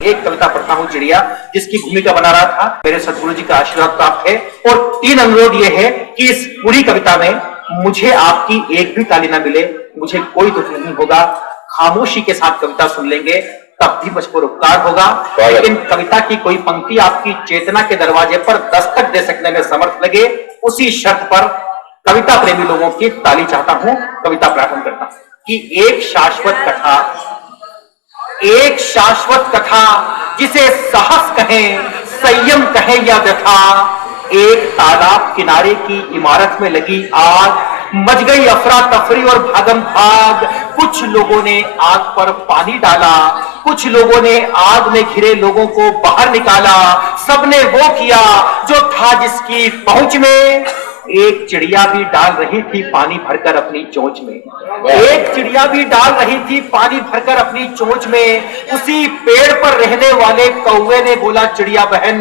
एक कविता पढ़ता हूं चिड़िया, जिसकी भूमिका बना रहा था। मेरे सदगुरु जी का आशीर्वाद प्राप्त है और 3 अनुरोध ये है कि इस पूरी कविता में मुझे आपकी एक भी ताली ना मिले, मुझे कोई दुख नहीं होगा। खामोशी के साथ कविता सुन लेंगे तब भी मुझ पर उपकार होगा, लेकिन कविता की कोई पंक्ति आपकी चेतना के दरवाजे पर दस्तक दे सकने में समर्थ लगे, उसी शर्त पर कविता प्रेमी लोगों की ताली चाहता हूं। कविता प्रारंभ करता हूं कि एक शाश्वत कथा जिसे साहस कहें, संयम कहें या व्यथा। एक तालाब किनारे की इमारत में लगी आग, मच गई अफरा तफरी और भागम भाग। कुछ लोगों ने आग पर पानी डाला, कुछ लोगों ने आग में घिरे लोगों को बाहर निकाला। सबने वो किया जो था जिसकी पहुंच में। एक चिड़िया भी डाल रही थी पानी भरकर अपनी चोंच में, एक चिड़िया भी डाल रही थी पानी भरकर अपनी चोंच में। उसी पेड़ पर रहने वाले कौवे ने बोला, चिड़िया बहन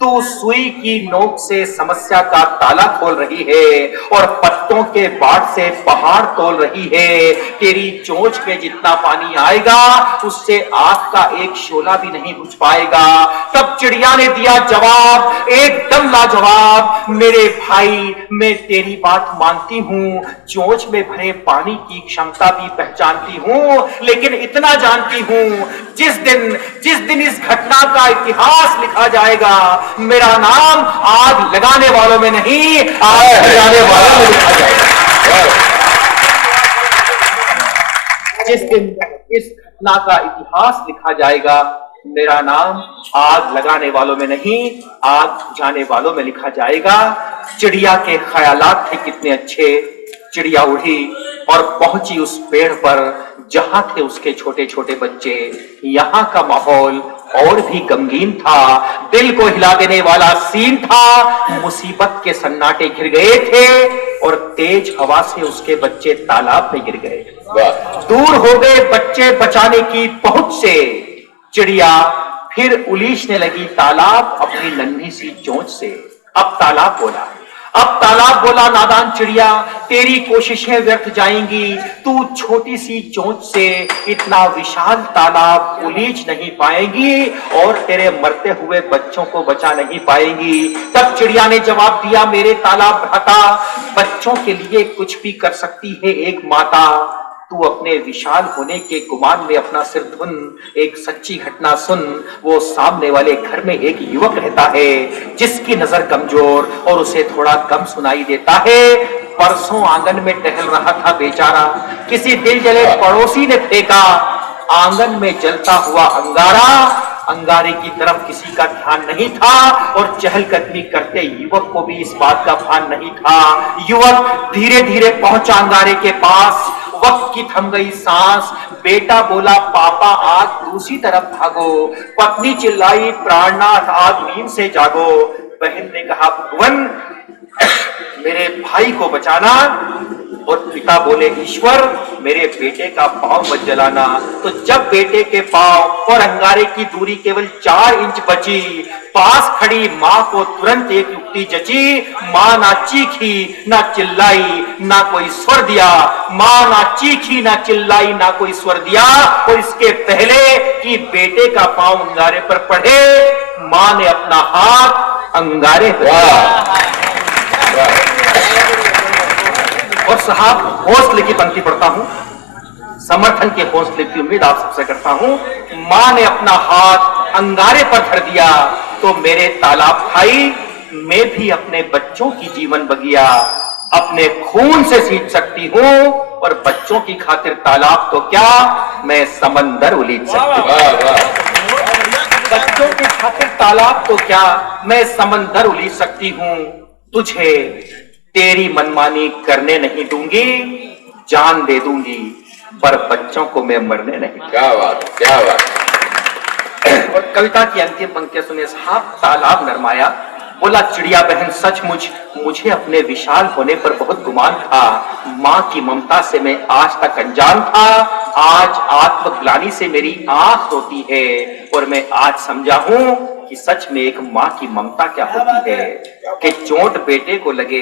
तू सुई की नोक से समस्या का ताला खोल रही है और पत्तों के बाट से पहाड़ तोल रही है। तेरी चोंच में जितना पानी आएगा उससे आग का एक शोला भी नहीं बुझ पाएगा। तब चिड़िया ने दिया जवाब एकदम लाजवाब, मेरे भाई मैं तेरी बात मानती हूं, चोंच में भरे पानी की क्षमता भी पहचानती हूं, लेकिन इतना जानती हूं जिस दिन इस घटना का इतिहास लिखा जाएगा, मेरा नाम आग लगाने वालों में नहीं, आग लगाने वालों में लिखा जाएगा। जिस दिन इस घटना का इतिहास लिखा जाएगा, मेरा नाम आग लगाने वालों में नहीं, आग बुझाने वालों में लिखा जाएगा। चिड़िया के ख्यालात थे कितने अच्छे। चिड़िया उड़ी और पहुंची उस पेड़ पर जहां थे उसके छोटे छोटे बच्चे। यहाँ का माहौल और भी गमगीन था, दिल को हिला देने वाला सीन था। मुसीबत के सन्नाटे घिर गए थे और तेज हवा से उसके बच्चे तालाब में गिर गए। दूर हो गए बच्चे बचाने की पहुंच से। चिड़िया फिर उलीचने लगी तालाब अपनी नन्ही सी चोंच से। अब तालाब बोला, नादान चिड़िया तेरी कोशिशें व्यर्थ जाएंगी, तू छोटी सी चोंच से इतना विशाल तालाब उलीच नहीं पाएगी और तेरे मरते हुए बच्चों को बचा नहीं पाएगी। तब चिड़िया ने जवाब दिया, मेरे तालाब भ्राता बच्चों के लिए कुछ भी कर सकती है एक माता। तू अपने विशाल होने के गुमान में अपना सिर धुन, एक सच्ची घटना सुन। वो सामने वाले घर में एक युवक रहता है जिसकी नजर कमजोर और उसे थोड़ा कम सुनाई देता है। परसों आंगन में टहल रहा था बेचारा, किसी दिल जले पड़ोसी ने फेंका आंगन में जलता हुआ अंगारा। अंगारे की तरफ किसी का ध्यान नहीं था और चहलकदमी करते युवक को भी इस बात का भान नहीं था। युवक धीरे धीरे पहुंचा अंगारे के पास, वक्त की थम गई सांस। बेटा बोला, पापा आग दूसरी तरफ भागो। पत्नी चिल्लाई, प्राणनाथ आग नींद से जागो। बहन ने कहा, भगवान मेरे भाई को बचाना। और पिता बोले, ईश्वर मेरे बेटे का पांव मत जलाना। तो जब बेटे के पांव और अंगारे की दूरी केवल 4 इंच बची, पास खड़ी मां को तुरंत एक युक्ति जची। मां ना चीखी ना चिल्लाई ना कोई स्वर दिया, मां ना चीखी ना चिल्लाई ना कोई स्वर दिया। और इसके पहले कि बेटे का पांव अंगारे पर पड़े, मां ने अपना हाथ अंगारे पर। और साहब हौसले की पंक्ति पढ़ता हूं, समर्थन के हौसले की उम्मीद आप सबसे करता हूं। मां ने अपना हाथ अंगारे पर धर दिया तो मेरे तालाब भाई, मैं भी अपने बच्चों की जीवन बगिया अपने खून से सींच सकती हूं, और बच्चों की खातिर तालाब तो क्या मैं समंदर उलीच सकती हूं। बच्चों की खातिर तालाब तो क्या मैं समंदर उलीच सकती हूं। तुझे तेरी मनमानी करने नहीं दूंगी, जान दे दूंगी पर बच्चों को मैं मरने नहीं। क्या बात, क्या बात। और कविता की अंतिम पंक्तियां सुने साहब। तालाब नरमाया, बोला, चिड़िया बहन सचमुच मुझे अपने विशाल होने पर बहुत गुमान था। मां की ममता से मैं आज तक अनजान था। आज आत्मग्लानि से मेरी आंख रोती है और मैं आज समझा हूं कि सच में एक मां की ममता क्या होती है। कि चोट बेटे को लगे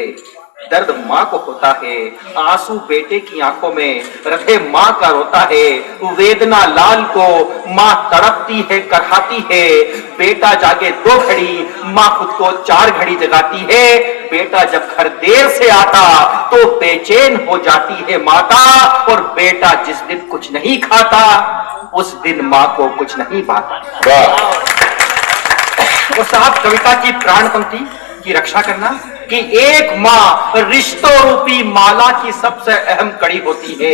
दर्द माँ को होता है, आंसू बेटे की आंखों में, हृदय माँ का रोता है, वेदना लाल को माँ तड़पती है, करहाती है। बेटा जागे 2 घड़ी, माँ खुद को 4 घड़ी जगाती है। बेटा जब घर देर से आता तो बेचैन हो जाती है माता, और बेटा जिस दिन कुछ नहीं खाता उस दिन माँ को कुछ नहीं पाता। और साहब, कविता की प्राण पंक्ति की रक्षा करना कि एक माँ रिश्तों रूपी माला की सबसे अहम कड़ी होती है।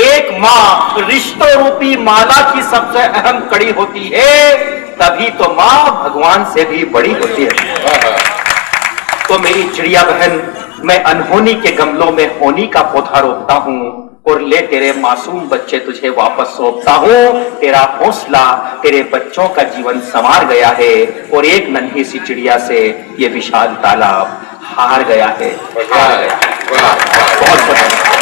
एक माँ रिश्तों रूपी माला की सबसे अहम कड़ी होती है, तभी तो माँ भगवान से भी बड़ी होती है। तो मेरी चिड़िया बहन, मैं अनहोनी के गमलों में होनी का पौधा रोपता हूँ, और ले तेरे मासूम बच्चे तुझे वापस सौंपता हूँ। तेरा हौसला, तेरे बच्चों का जीवन संवार गया है, और एक नन्ही सी चिड़िया से ये विशाल तालाब हार गया है, हार गया है। बहुत बहुत